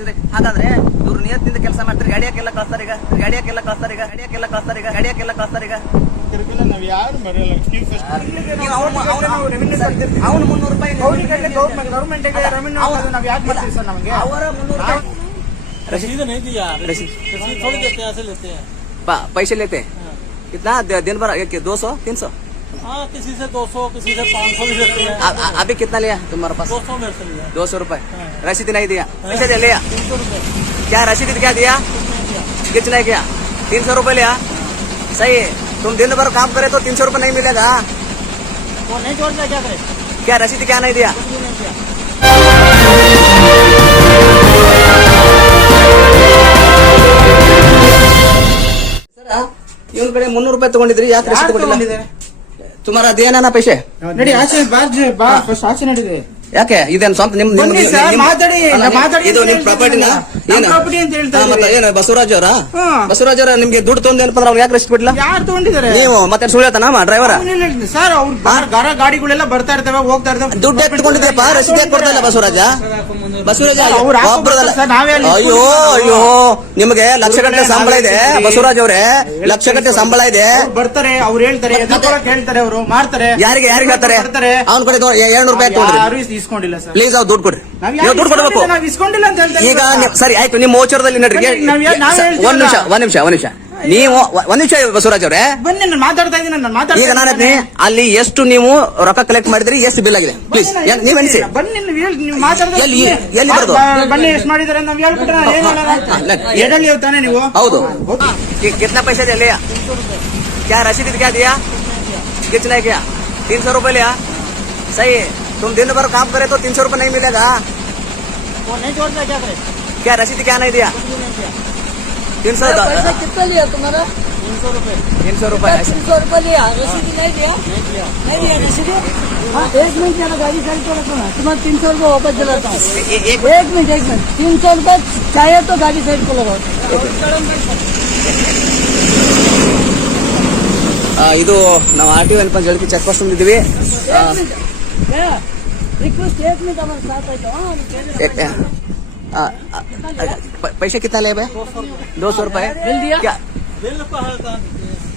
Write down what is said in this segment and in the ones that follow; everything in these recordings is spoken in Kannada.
ಆಗ್ತಿದೆ. ಹಾಗಾದ್ರೆ ಇವ್ರು ನಿಯತ್ತಿಂದ ಕೆಲಸ ಮಾಡ್ತಾರೆ. ಗಾಡಿಯಕ್ಕೆಲ್ಲ ಕಳಿಸ್ತಾರೆ ಈಗ, ಗಾಡಿಯಕ್ಕೆಲ್ಲ ಕಳಿಸ್ತಾರೆ ಈಗ, ಗಾಡಿಯಕ್ಕೆಲ್ಲ ಕಳಿಸ್ತಾರೆ ಈಗ, ಗಾಡಿಯಕ್ಕೆಲ್ಲ ಕಳಿಸ್ತಾರೆ ಈಗ. ನಾವ್ ಯಾರು ಬರಲ್ಲ. ಅವನು 300 ರೂಪಾಯಿ ನಾವ್ ಯಾಕೆ ಮಾಡ್ತೀವಿ ಸರ್? ನಮಗೆ ಅವರ 300 ರೂಪಾಯಿ रसीद नहीं दिया। रसीद थोड़ी देते हैं, ऐसे लेते हैं। पैसे लेते हैं कितना दिन भर? 200 300? हाँ, किसी से 200, किसी से 500 भी लेते हैं। अभी कितना लिया तुम्हारे पास? 200 मेरे से लिया। 200 रुपए रसीद नहीं दिया? पैसे दे लिया? 300 रुपए। क्या रसीद क्या दिया? कुछ नहीं किया। 300 रुपए लिया। सही है, तुम दिन भर काम करे तो 300 रुपए नहीं मिलेगा। वो नहीं छोड़ता क्या करे? क्या रसीद क्या नहीं दिया? कुछ भी नहीं दिया। ಇವನ್ ಕಡೆ 300 ರೂಪಾಯಿ ತಗೊಂಡಿದ್ರಿ, ಯಾಕೆ ರಸೀದಿ ಕೊಟ್ಟಿಲ್ಲ? ತುಮಾರ ಅದೇನ ಪೈಸೆ ನಡಿ ಆಚೆ ಬಾ ಫಸ್ಟ್ ಆಚೆ ನಡಿದೆ. ಯಾಕೆ ಇದೇನು ಸ್ವಂತ ನಿಮ್ ಇದು ನಿಮ್ ಪ್ರಾಪರ್ಟಿನ? ಏನು ಬಸವರಾಜ್ ಅವರ? ಬಸವರಾಜ್ ಅವರ ನಿಮ್ಗೆ ದುಡ್ಡು ತೊಂದೇನಪ್ಪ ಅಂದ್ರೆ ಅವ್ರು ಯಾಕೆ ರಸೀದಿ ಕೊಟ್ಟಿಲ್ಲ? ಯಾರು ತಗೊಂಡಿದ್ದಾರೆ? ನೀವು ಮತ್ತೆ ಸುಳ್ಳು ಹೇಳ್ತಾನ ಡ್ರೈವರ್? ಸರ್ ಅವ್ರು ಗಾಡಿಗಳೆಲ್ಲ ಬರ್ತಾ ಇರ್ತವೆ, ಹೋಗ್ತಾ ಇರ್ತವೆ. ದುಡ್ಡು ಎತ್ಕೊಂಡಿದ್ಯಪ್ಪ, ರಸೀದಿ ಕೊಡ್ತಾ ಇಲ್ಲ ಬಸವರಾಜ? ಬಸವರಾಜ ಅಯ್ಯೋ ಅಯ್ಯೋ, ನಿಮ್ಗೆ ಲಕ್ಷಗಟ್ಟಲೆ ಸಂಬಳ ಇದೆ ಬಸವರಾಜ್ ಅವರೇ, ಲಕ್ಷಗಟ್ಟಲೆ ಸಂಬಳ ಇದೆ. ಬರ್ತಾರೆ, ಅವ್ರು ಹೇಳ್ತಾರೆ, ಹೇಳ್ತಾರೆ, ಅವರು ಮಾಡ್ತಾರೆ. ಯಾರಿಗೆ ಹೇಳ್ತಾರೆ? ಅವ್ನ ಕಡೆ 700 ರೂಪಾಯಿ ತಗೊಂಡ್ರಿ. ಇಸ್ಕೊಂಡಿಲ್ಲ ಸರ್, ಪ್ಲೀಸ್ ಅವ್ರು ದುಡ್ಡು ಕೊಡ್ರಿ. ನೀವು ದುಡ್ಡು ಕೊಡ್ಬೇಕು. ನಾವು ಇಸ್ಕೊಂಡಿಲ್ಲ ಅಂತ ಹೇಳ್ತಾರೆ. ಈಗ ಸರಿ ಆಯ್ತು, ನಿಮ್ಮ ಓಚರದಲ್ಲಿ ನಡ್ರಿ. ಒಂದ್ ನಿಮಿಷ ನೀವು ಒಂದ್ ನಿಮಿಷ ಬಸವರಾಜ್ ಅವರೇ, ಬನ್ನಿ, ನಾನು ಮಾತಾಡ್ತಾ ಇದ್ದೀನಿ. ಈಗ ನಾನು ಅಲ್ಲಿ ಎಷ್ಟು ನೀವು ರೊಕ್ಕ ಕಲೆಕ್ಟ್ ಮಾಡಿದ್ರಿ, ಎಷ್ಟು ಬಿಲ್ ಆಗಿದೆ ಪ್ಲೀಸ್ ನೀವ್ ಎಣಿಸಿ. ಬನ್ನಿ, ನೀವು ಮಾತಾಡ್ತಾ ಎಲ್ಲಿ ಬರೋದು? ಬನ್ನಿ, ಎಷ್ಟು ಮಾಡಿದಾರೆ ನಾವ್ ಹೇಳ್ಬಿಟ್ರೆ ಎಡಲ್ಲಿ ಹೇಳ್ತಾನೆ ನೀವು. ಹೌದು, कितना पैसा दे लिया? क्या रसीद क्या दिया? कुछ नहीं किया। 300 रुपए लिया। सही है, तुम दिन भर काम करे तो 300 रुपए नहीं मिलेगा। वो नहीं छोड़ता क्या करे? क्या रसीद क्या नहीं दिया? कुछ भी नहीं दिया। 300 पैसा कितना लिया तुम्हारा? 300 रुपए। 300 रुपए 300 रुपए लिया, रसीद नहीं दिया? नहीं दिया। नहीं दिया रसीद? हाँ, 1 मिनट जरा गाड़ी साइड पर रखो ना, तुम्हारा 300 रुपए वापस दिलाता हूँ। एक मिनट 300 रुपए चाहिए तो गाड़ी साइड पर लगाओ। ಇದು ನಾವು RTO ಎನ್ಪಂಚ್ ಜಳಕಿ ಚೆಕ್ ಪೋಸ್ಟ್ ಬಂದಿದ್ದೀವಿ. रिक्वेस्ट 1 मिनट हमारे साथ आइए। पैसे कितना ले भाई? 200 रुपए बिल दिया? क्या बिल कहाँ था?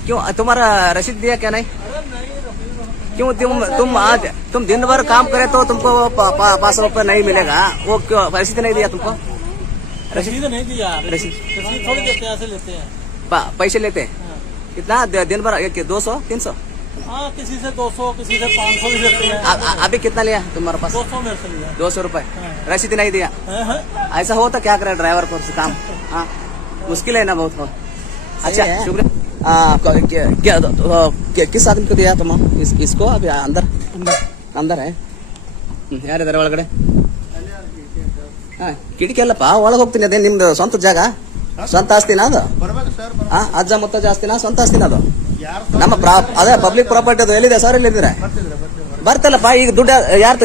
क्यों तुम्हारा रसीद दिया क्या नहीं? क्यों तुम दिन भर काम करे तो तुमको 500 रुपए नहीं मिलेगा? वो क्यों रसीद नहीं दिया तुमको? रसीद नहीं दिया। रसीद थोड़ी देते हैं, ऐसे लेते हैं। पैसे लेते हैं कितना दिन भर? 200 300? हाँ, किसी से 200, किसी से 500 भी लेते हैं। अभी कितना लिया तुम्हारे पास? 200 मेरे से लिया। 200 रुपए रसीद नहीं दिया? ऐसा हो तो क्या करे ड्राइवर को काम? हाँ, मुश्किल है ना बहुत। अच्छा शुक्रिया। किस आदमी को दिया तुम इसको? अभी अंदर है ಯಾರಿದ್ದಾರೆ ಒಳಗಡೆ? ಕಿಟಕಿ ಅಲ್ಲಪ್ಪ, ಒಳಗೆ ಹೋಗ್ತೀನಿ. ಅದೇ ನಿಮ್ದು ಸ್ವಂತ ಜಾಗ, ಸ್ವಂತ ಆಸ್ತಿನ ಅದು? ಅಜ್ಜ ಮುತ್ತಜ್ಜ ಆಸ್ತಿನ, ಸ್ವಂತ ಆಸ್ತಿನ ಅದು? ನಮ್ಮ ಅದೇ ಪಬ್ಲಿಕ್ ಪ್ರಾಪರ್ಟಿ ಅದು. ಎಲ್ಲಿದೆ ಸರ್? ಎಲ್ಲಿದ್ದೀರಾ? ಬರ್ತಲ್ಲಪ್ಪ ಈಗ ದುಡ್ಡು ಯಾರು?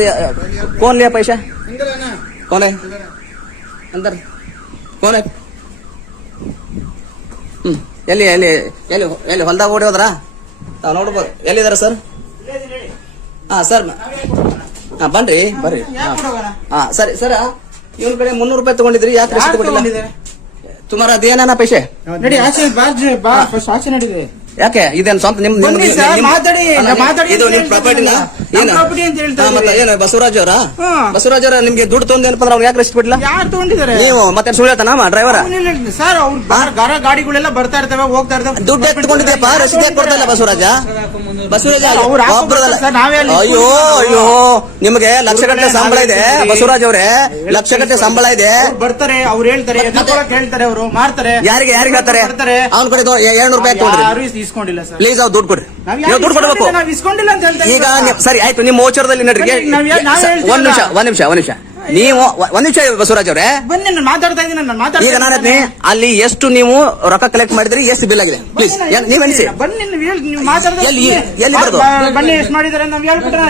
ಕೋನ್ ಲಿಯಾ ಪೈಸಾ? ಕೋನ್ ಹೈ ಅಂದರ್? Cone high? ಎಲ್ಲಿ ಎಲ್ಲಿ ಎಲ್ಲಿ ಎಲ್ಲಿ ಹೊಲ್ದಾಗ ಓಡಿ ಹೋದ್ರಾ? ತಾವ್ ನೋಡ್ಬೋದು. ಎಲ್ಲಿದಾರ ಸರ್? ಹಾ ಸರ್, ಹಾ ಬರ್ರಿ. ಹಾ ಸರಿ ಸರ್, ಇವನ್ ಕಡೆ 300 ರೂಪಾಯಿ ತಗೊಂಡಿದ್ರಿ, ಯಾಕೆ ರಸೀದಿ ಕೊಟ್ಟಿಲ್ಲ? ತುಮಾರ ಅದೇನ ಪೈಸೆ ನಡಿ ಆಚೆ ಬಾ ಫಸ್ಟ್ ಆಚೆ ನಡಿದೆ. ಯಾಕೆ ಇದೇನು ಸ್ವಂತ ನಿಮ್ ಇದು ನಿಮ್ ಪ್ರಾಪರ್ಟಿನ? ಏನು ಬಸವರಾಜ್ ಅವರ? ಬಸವರಾಜ್ ಅವರ ನಿಮ್ಗೆ ದುಡ್ಡು ತೊಂದೇನಪ್ಪ ಅಂದ್ರೆ ಅವ್ರು ಯಾಕೆ ರಸೀದಿ ಕೊಟ್ಟಿಲ್ಲ? ಯಾರು ತಗೊಂಡಿದ್ದಾರೆ? ನೀವು ಮತ್ತೆ ಸುಳ್ಳು ಹೇಳ್ತಾನ ಡ್ರೈವರ್? ಸರ್ ಅವ್ರು ಗಾಡಿಗಳೆಲ್ಲ ಬರ್ತಾ ಇರ್ತವೆ, ಹೋಗ್ತಾ ಇರ್ತವೆ. ದುಡ್ಡು ಎತ್ಕೊಂಡಿದ್ಯಪ್ಪ, ರಸೀದಿ ಕೊಡ್ತಾ ಇಲ್ಲ ಬಸವರಾಜ? ಬಸವರಾಜ ಅಯ್ಯೋ ಅಯ್ಯೋ, ನಿಮ್ಗೆ ಲಕ್ಷಗಟ್ಟಲೆ ಸಂಬಳ ಇದೆ ಬಸವರಾಜ್ ಅವರೇ, ಲಕ್ಷಗಟ್ಟಲೆ ಸಂಬಳ ಇದೆ. ಬರ್ತಾರೆ, ಅವ್ರು ಹೇಳ್ತಾರೆ, ಹೇಳ್ತಾರೆ, ಅವರು ಮಾಡ್ತಾರೆ. ಯಾರಿಗೆ ಹೇಳ್ತಾರೆ? ಅವ್ನ ಕಡೆ 700 ರೂಪಾಯಿ ತಗೊಂಡ್ರಿ. ಇಸ್ಕೊಂಡಿಲ್ಲ ಸರ್, ಪ್ಲೀಸ್ ಅವ್ರು ದುಡ್ಡು ಕೊಡ್ರಿ. ನೀವು ದುಡ್ಡು ಕೊಡ್ಬೇಕು. ನಾವು ಇಸ್ಕೊಂಡಿಲ್ಲ ಅಂತ ಹೇಳ್ತಾರೆ. ಈಗ ಸರಿ ಆಯ್ತು, ನಿಮ್ಮ ಓಚರದಲ್ಲಿ ನಡ್ರಿ. ಒಂದ್ ನಿಮಿಷ ನೀವು ಒಂದ್ ನಿಮಿಷ ಬಸವರಾಜ್ ಅವರೇ, ಬನ್ನಿ, ನಾನು ಮಾತಾಡ್ತಾ ಇದ್ದೀನಿ. ಈಗ ನಾನು ಅಲ್ಲಿ ಎಷ್ಟು ನೀವು ರೊಕ್ಕ ಕಲೆಕ್ಟ್ ಮಾಡಿದ್ರಿ, ಎಷ್ಟು ಬಿಲ್ ಆಗಿದೆ ಪ್ಲೀಸ್ ನೀವ್ ಎಣಿಸಿ. ಬನ್ನಿ, ನೀವು ಮಾತಾಡ್ತಾ ಎಲ್ಲಿ ಬರೋದು? ಬನ್ನಿ, ಎಷ್ಟು ಮಾಡಿದಾರೆ ನಾವ್ ಹೇಳ್ಬಿಟ್ರೆ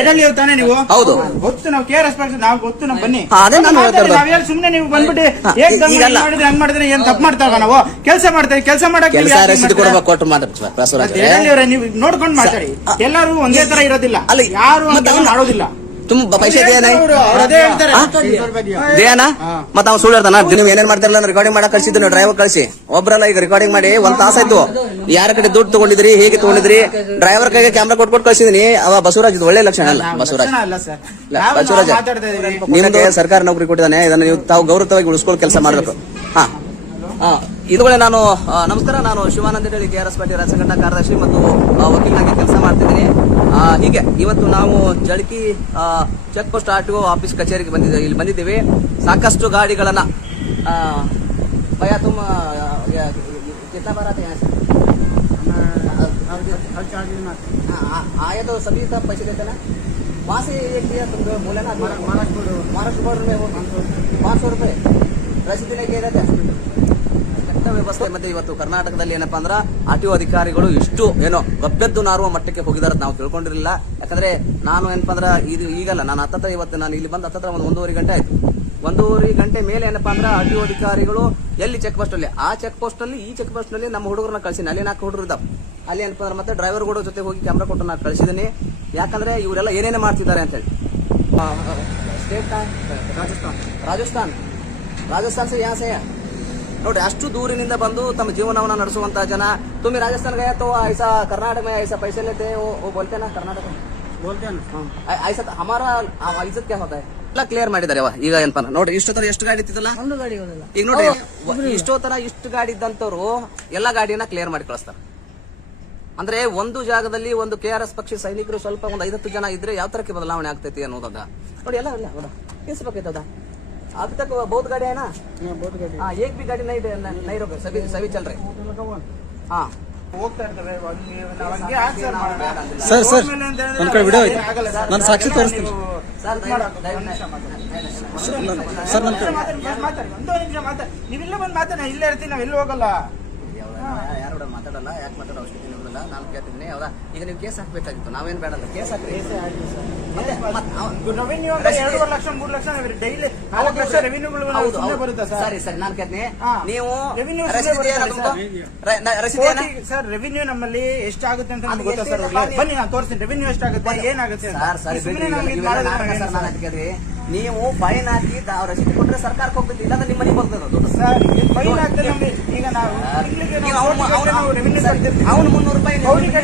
ಎಡಲ್ಲಿ ಹೇಳ್ತಾನೆ ನೀವು. ಹೌದು, ಗೊತ್ತು, ನಾವು ಕೇರ್ ನಾವು ಗೊತ್ತು. ನಾವು ಬನ್ನಿ, ಅದೇ ನಾನು ನಾವ್ ಹೇಳಿ ಸುಮ್ನೆ ನೀವು ಬಂದ್ಬಿಟ್ಟು ಮಾಡಿದ್ರೆ ಹಂಗ್ ಮಾಡಿದ್ರೆ ಏನ್ ತಪ್ಪು ಮಾಡ್ತಾವ? ನಾವು ಕೆಲಸ ಮಾಡ್ತೇವೆ, ಕೆಲಸ ಮಾಡಕ್ಕೆ ರಸೀದಿ ಕೊಡ್ಬೇಕು. ಕೊಟ್ಟು ಮಾತಾಡ್ತೀವಿ ಬಸವರಾಜ್, ನೀವು ನೋಡ್ಕೊಂಡು ಮಾತಾಡಿ. ಎಲ್ಲರೂ ಒಂದೇ ತರ ಇರೋದಿಲ್ಲ, ಯಾರು ಮಾಡೋದಿಲ್ಲ. तुम पैसे दिया नहीं ಅವ್ರು ಅದೇ ಹೇಳ್ತಾರೆ हाँ? दिया ना ಮತ್ತೆ ಅವ್ನು ಸುಳ್ಳು ಹೇಳ್ತಾನ ನೀವು ಏನೇನ್ ಮಾಡ್ತಾರಲ್ಲ ರೆಕಾರ್ಡಿಂಗ್ ಮಾಡಕ್ ಕಳ್ಸಿದ್ರು ಡ್ರೈವರ್ ಕಳ್ಸಿ ಒಬ್ರಲ್ಲ ಈಗ ರೆಕಾರ್ಡಿಂಗ್ ಮಾಡಿ ಒಂದ್ ತಾಸಾಯ್ತು ಯಾರ ಕಡೆ ದುಡ್ಡು ತಗೊಂಡಿದ್ರಿ ಹೇಗೆ ತಗೊಂಡಿದ್ರಿ ಡ್ರೈವರ್ ಕೈಗೆ ಕ್ಯಾಮ್ರಾ ಕೊಟ್ಬಿಟ್ಟು ಕಳ್ಸಿದೀನಿ ಅವ ಬಸವರಾಜ್ ಇದು ಒಳ್ಳೆ ಲಕ್ಷಣ ಅಲ್ಲ ಬಸವರಾಜ್ ಅಲ್ಲ ಸರ್ ಇಲ್ಲ, ಬಸವರಾಜ ನಿಮ್ಗೆ ಸರ್ಕಾರ ನೌಕರಿ ಕೊಟ್ಟಿದ್ದಾನೆ ಇದನ್ನ ನೀವು ತಾವು ಗೌರವವಾಗಿ ಉಳಿಸ್ಕೊಳ್ಳೋ ಕೆಲಸ ಮಾಡ್ಬೇಕು ಹಾ ಇದುಗಳೇ ನಾನು ನಮಸ್ಕಾರ, ನಾನು ಶಿವಾನಂದ ಹೇಳಿ KRS ಪಾರ್ಟಿ ರಾಜ್ಯ ಸಂಘಟನಾ ಕಾರ್ಯದರ್ಶಿ ಮತ್ತು ವಕೀಲನಾಗಿ ಕೆಲಸ ಮಾಡ್ತಿದ್ದೀನಿ. ಹೀಗೆ ಇವತ್ತು ನಾವು Jalaki check post RTO office ಕಚೇರಿಗೆ ಇಲ್ಲಿ ಬಂದಿದ್ದೀವಿ. ಸಾಕಷ್ಟು ಗಾಡಿಗಳನ್ನ ಭಯ ತುಂಬ कितना बार आते हैं यहाँ से? आया तो सभी सब पैसे देते ना वहाँ से एक दिया तुमको बोले ना महाराष्ट्र बॉर्डर में वो 500 रुपये ರಸೀದಿ ಇರುತ್ತೆ. ಕೆಟ್ಟ ವ್ಯವಸ್ಥೆ. ಮತ್ತೆ ಇವತ್ತು ಕರ್ನಾಟಕದಲ್ಲಿ ಏನಪ್ಪಾ ಅಂದ್ರೆ RTO ಅಧಿಕಾರಿಗಳು ಇಷ್ಟು ಏನೋ ಗಬ್ಬೆದ್ದು ನಾರುವ ಮಟ್ಟಕ್ಕೆ ಹೋಗಿದಾರೆ ನಾವು ತಿಳ್ಕೊಂಡಿರಲಿಲ್ಲ. ಯಾಕಂದ್ರೆ ನಾನು ಏನಪ್ಪಾ ಅಂದ್ರೆ ಇದು ಈಗಲ್ಲ, ನಾನು ಹತ್ತತ್ರ ಇವತ್ತು ನಾನು ಇಲ್ಲಿ ಬಂದು ಹತ್ತತ್ರ ಒಂದು 1.5 ಗಂಟೆ ಆಯ್ತು. 1.5 ಗಂಟೆ ಮೇಲೆ ಏನಪ್ಪಾ ಅಂದ್ರೆ RTO ಅಧಿಕಾರಿಗಳು ಎಲ್ಲಿ ಚೆಕ್ ಪೋಸ್ಟ್ ಅಲ್ಲಿ ಆ ಚೆಕ್ ಪೋಸ್ಟ್ ಅಲ್ಲಿ ಈ ಚೆಕ್ ಪೋಸ್ಟ್ ನಲ್ಲಿ ನಮ್ಮ ಹುಡುಗರನ್ನ ಕಳ್ಸಿನಿ. ಅಲ್ಲಿ 4 ಹುಡುಗರು ಇದ್ದಾವೆ. ಅಲ್ಲಿ ಏನಪ್ಪಾ ಅಂದ್ರೆ ಮತ್ತೆ ಡ್ರೈವರ್ ಕೂಡ ಜೊತೆ ಹೋಗಿ ಕ್ಯಾಮ್ರಾ ಕೊಟ್ಟು ನಾನು ಕಳಿಸಿದ್ದೀನಿ. ಯಾಕಂದ್ರೆ ಇವರೆಲ್ಲ ಏನೇನೇ ಮಾಡ್ತಿದ್ದಾರೆ ಅಂತ ಹೇಳಿ. ಸ್ಟೇಟ್ ರಾಜಸ್ಥಾನ್ ರಾಜಸ್ಥಾನ್ ಸೇ ಯಾ ಸೇ ನೋಡಿ ಅಷ್ಟು ದೂರಿನಿಂದ ಬಂದು ತಮ್ಮ ಜೀವನವನ್ನ ನಡೆಸುವಂತಹ ಜನ. तुम्हें राजस्थान गया तो ऐसा कर्नाटक में ऐसा पैसे लेते हैं वो बोलते हैं ना कर्नाटक में बोलते हैं ना ऐसा हमारा इज्जत क्या होता है ಎಲ್ಲ ಕ್ಲಿಯರ್ ಮಾಡಿದ್ದಾರೆ. ಈಗ ಏನಪ್ಪ ನೋಡಿ ಇಷ್ಟು ತರ ಎಷ್ಟು ಗಾಡಿ ಇತ್ತಿದ್ದಲ್ಲ ಒಂದು ಗಾಡಿ ಹೋಗಲ್ಲ. ಈಗ ನೋಡಿ ಇಷ್ಟೋ ತರ ಇಷ್ಟು ಗಾಡಿ ಇದ್ದಂತವ್ರು ಎಲ್ಲಾ ಗಾಡಿಯನ್ನ ಕ್ಲಿಯರ್ ಮಾಡಿ ಕಳಿಸ್ತಾರೆ. ಅಂದ್ರೆ ಒಂದು ಜಾಗದಲ್ಲಿ ಒಂದು KRS ಪಕ್ಷಿ ಸೈನಿಕರು ಸ್ವಲ್ಪ ಒಂದು 50 ಜನ ಇದ್ರೆ ಯಾವ ತರಕ್ಕೆ ಬದಲಾವಣೆ ಆಗ್ತೈತಿ ಅನ್ನೋದಾಗ ನೋಡಿ ಎಲ್ಲ ತಿಳಿಸ್ಬೇಕಾಯ್ತದ. अब तक बहुत गाड़ी है ना? बहुत गाड़ी। हाँ, एक भी गाड़ी नहीं रोके, सभी चल रहे। हाँ ಹೋಗ್ತಾ ಇರ್ತಾರೆ. ಸರ್ ಸರ್ ನನ್ನ ಕಡೆ ವಿಡಿಯೋ ಐತೆ, ನಾನು ಸಾಕ್ಷಿ ತೋರಿಸ್ತೀನಿ ಸರ್. ಸರ್ ನನ್ನ ಕಡೆ ಮಾತಾಡಿ, ಒಂದೇ ನಿಮಿಷ ಮಾತಾಡಿ. ನೀವಿಲ್ಲ ಬಂದು ಮಾತಾಡಿ, ಇಲ್ಲೇ ಇರ್ತೀನಿ, ನಾವ್ ಎಲ್ಲೂ ಹೋಗಲ್ಲ. ಯಾರು ಮಾತಾಡಲ್ಲ, ಯಾಕೆ ಮಾತಾಡೋ ಅವಶ್ಯಕತೆ ಇರೋದಿಲ್ಲ. ನಾನು ಕೇಳ್ತಿದ್ದೀನಿ. ಹೌದಾ? ಈಗ ನೀವು ಕೇಸ್ ಹಾಕ್ಬೇಕಾಗಿತ್ತು, ನಾವೇನ್ ಬೇಡಲ್ಲ, ಕೇಸ್ ಹಾಕ್ರಿ. ರೆವಿನ್ಯೂ ಅಂದ್ರೆ 2.5 ಲಕ್ಷ 3 ಲಕ್ಷ ಡೈಲಿ 4 ಲಕ್ಷ ರೆವಿನ್ಯೂಗಳು ಬರುತ್ತೆ ಸರ್. ಸರಿ ಸರಿ, ನಾನು ಕೇಳ್ತೀನಿ. ನೀವು ರೆವಿನ್ಯೂ ರಸೀದಿ ಸರ್, ರೆವಿನ್ಯೂ ನಮ್ಮಲ್ಲಿ ಎಷ್ಟಾಗುತ್ತೆ ಅಂತ ನಮ್ಗೆ ಗೊತ್ತಾ ಸರ್? ಬನ್ನಿ ನಾನು ತೋರಿಸ್ತೀನಿ ರೆವಿನ್ಯೂ ಎಷ್ಟಾಗುತ್ತೆ, ಏನಾಗುತ್ತೆ. ನೀವು ಫೈನ್ ಹಾಕಿ ರಸೀದಿ ಕೊಟ್ರೆ ಸರ್ಕಾರಕ್ಕೆ ಹೋಗ್ತದೆ, ಇಲ್ಲಾಂದ್ರೆ ನಿಮ್ಮ ಮನೆಗೆ ಹೋಗ್ತದೆ ಸರ್. ಫೈನ್ ಹಾಕ್ತಾರೆ ನಮ್ಗೆ. ಈಗ ನಾವು ಅವನು 300 ರೂಪಾಯಿ ಗೌರ್ಮೆಂಟ್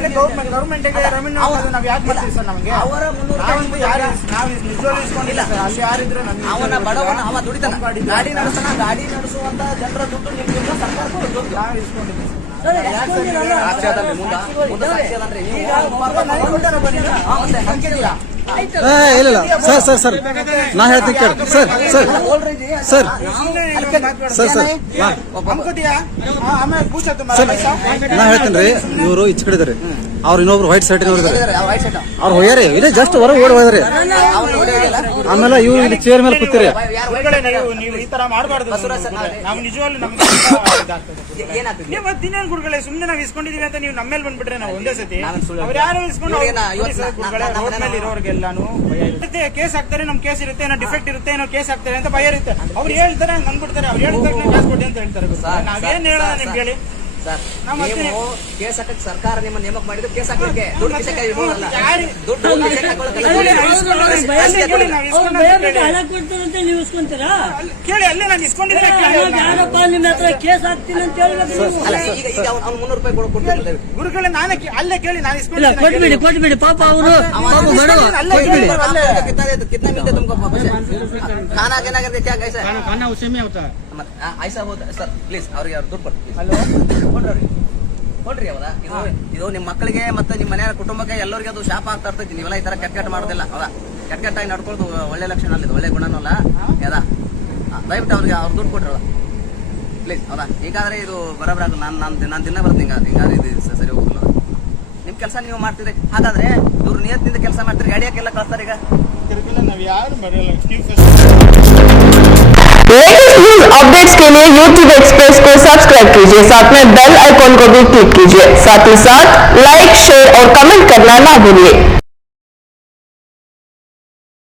ರೆವಿನ್ಯೂ ನಾವು ಯಾಕೆ ಮಾಡ್ತೀವಿ ಸರ್? ನಮಗೆ ಅವರ 300 ರೂಪಾಯಿ ನಾವು ನಿಜವಾಗ್ಲೂ ಇಸ್ಕೊಂಡಿಲ್ಲ ಸರ್. ಅಲ್ಲಿ ಯಾರಿದ್ರೆ ನಮಗೆ ಅವನ ಬಡವನ ಅವ ದುಡಿತಾನ, ಗಾಡಿ ನಡೆಸೋಣ, ಗಾಡಿ ನಡೆಸುವಂತ ಜನರ ದುಡ್ಡು ನಿಮ್ಗಿಂತ ಸರ್ಕಾರಕ್ಕೂ ದುಡ್ಡು ನಾವು ಇಸ್ಕೊಂಡಿದ್ದೀವಿ ಸರ್. ಇಲ್ಲ ಸರ್ ಸರ್ ಸರ್ ನಾ ಹೇಳ್ತೀನಿ ಕೇಳಿ sir sir sir sir sir ನಾ ಹೇಳ್ತೀನಿ ರೀ. ಇವರು ಈಚೆ ಕಡೆ ಇದಾರೆ, ಅವ್ರು ಇನ್ನೊಬ್ರು ವೈಟ್ ಶರ್ಟಿನವ್ರು ಇದಾರೆ, ಅವ್ರು ಹೋಗ್ಯಾರಿ ಇಲ್ಲೇ ಜಸ್ಟ್ ಹೊರಗೆ ಓಡಿ ಹೋದ್ರಿ. ಆಮೇಲೆ ಇವ್ರು ಇಲ್ಲಿ ಚೇರ್ ಮೇಲೆ ಕೂತಿರಿ. ನೀವು ಈ ತರ ಮಾಡಬಾರ್ದು. ನಾವು ನಿಜವಾಗ್ಲೂ ನಮ್ಗೆ ದಿನೇನ್ ಗುರುಗಳೇ, ಸುಮ್ಮನೆ ನಾವು ಇಸ್ಕೊಂಡಿದೀವಿ ಅಂತ ನೀವು ನಮ್ಮೇಲೆ ಬಂದ್ಬಿಟ್ರೆ ನಾವು ಒಂದೇ ಸತಿ ಅವ್ರು ಯಾರು ಇಸ್ಕೊಂಡು ರೋಡ್ ಮೇಲೆ ಇರೋರ್ಗೆಲ್ಲಾನು ಭಯ ಇರುತ್ತೆ. ಕೇಸ್ ಹಾಕ್ತಾರೆ, ನಮ್ ಕೇಸ್ ಇರುತ್ತೆ, ಏನೋ ಡಿಫೆಕ್ಟ್ ಇರುತ್ತೆ, ಏನೋ ಕೇಸ್ ಹಾಕ್ತಾರೆ ಅಂತ ಭಯ ಇರುತ್ತೆ. ಅವ್ರು ಹೇಳ್ತಾರೆ ಅಂದ್ಬಿಡ್ತಾರೆ, ಅವ್ರು ಹೇಳ್ತಾರೆ ಕೇಸ್ ಕೊಡಿ ಅಂತ ಹೇಳ್ತಾರೆ. ನಾವೇನ್ ಹೇಳೋಣ ನಿಮ್ಗೆ ಹೇಳಿ ಸರ್? ನೀವು ಕೇಸ್ ಹಾಕಕ್ಕೆ ಸರ್ಕಾರ ನಿಮ್ಮ ನೇಮಕ ಮಾಡಿದ್ರೆ ಕೇಸ್ ಹಾಕಲಿಕ್ಕೆ ದುಡ್ಡು ನೀವು ಇಸ್ಕೊಂತೀರಾ? ಕೇಳಿ, ಅಲ್ಲೇ ನಾನು ಇಸ್ಕೊಂಡಿದ್ರೆ ಯಾರಪ್ಪ ನಿಮ್ಮ ಹತ್ರ ಕೇಸ್ ಹಾಕ್ತೀನಿ ಅಂತ ಹೇಳ್ಬೇಕು. ಈಗ ಅವ್ನು 300 ರೂಪಾಯಿ ಕೊಡ್ತಾರೆ ಗುರುಗಳೇ. ನಾನೇ ಅಲ್ಲೇ ಕೇಳಿ, ನಾನು ಇಲ್ಲ, ಕೊಟ್ಬಿಡಿ ಪಾಪ ಅವರು कितना मिलते तुमको खाना केना करके क्या कैसा खाना उसी में होता है ऐसा होता सर. प्लीಸ್ ಅವ್ರಿಗೆ ಅವ್ರು ದುಡ್ಡು ಕೊಡ್ರಿ. ಹೌದಾ? ಇದು ನಿಮ್ಮ ಮಕ್ಕಳಿಗೆ ಮತ್ತೆ ನಿಮ್ಮ ಮನೆಯ ಕುಟುಂಬಕ್ಕೆ ಎಲ್ಲರಿಗೆ ಅದು ಶಾಪ ಆಗ್ತಾ ಇರ್ತೈತಿ. ನೀವೆಲ್ಲ ಈ ತರ ಕೆಟ್ಟ ಮಾಡೋದಿಲ್ಲ. ಹೌದಾ? ಕೆಟ್ಟಾಗಿ ನಡ್ಕೊಳ್ಳೋದು ಒಳ್ಳೆ ಲಕ್ಷಣ ಅಲ್ಲ, ಇದು ಒಳ್ಳೆ ಗುಣನೂ ಅಲ್ಲ. ಯಾವ್ದಾ? ದಯವಿಟ್ಟು ಅವ್ರಿಗೆ ಅವ್ರು ದುಡ್ಡು ಕೊಟ್ರಿ. ಹೌದಾ? ಪ್ಲೀಸ್. ಹೌದಾ? ಹೀಗಾದ್ರೆ ಇದು ಬರೋಬರ ನಾನು ದಿನ ಬರ್ತೀನಿ. ಹಿಂಗಾದ್ರೆ ಇದು ಸರಿ ಹೋಗಲ್ಲ. ನಿಮ್ ಕೆಲಸ ನೀವು ಮಾಡ್ತೀರಿ. ಹಾಗಾದ್ರೆ ಇವ್ರು ನಿಯತ್ನಿಂದ ಕೆಲಸ ಮಾಡ್ತೀರಿ, ಗಾಡಿಯಾಕೆಲ್ಲ ಕಳಿಸ್ತಾರೆ. ಈಗ ನಾವ್ ಯಾರು ಬರೆಯಲ್ಲ. लेटेस्ट न्यूज अपडेट्स के लिए YouTube एक्सप्रेस को सब्सक्राइब कीजिए, साथ में बेल आइकॉन को भी क्लिक कीजिए, साथ ही साथ लाइक, शेयर और कमेंट करना ना भूलिए।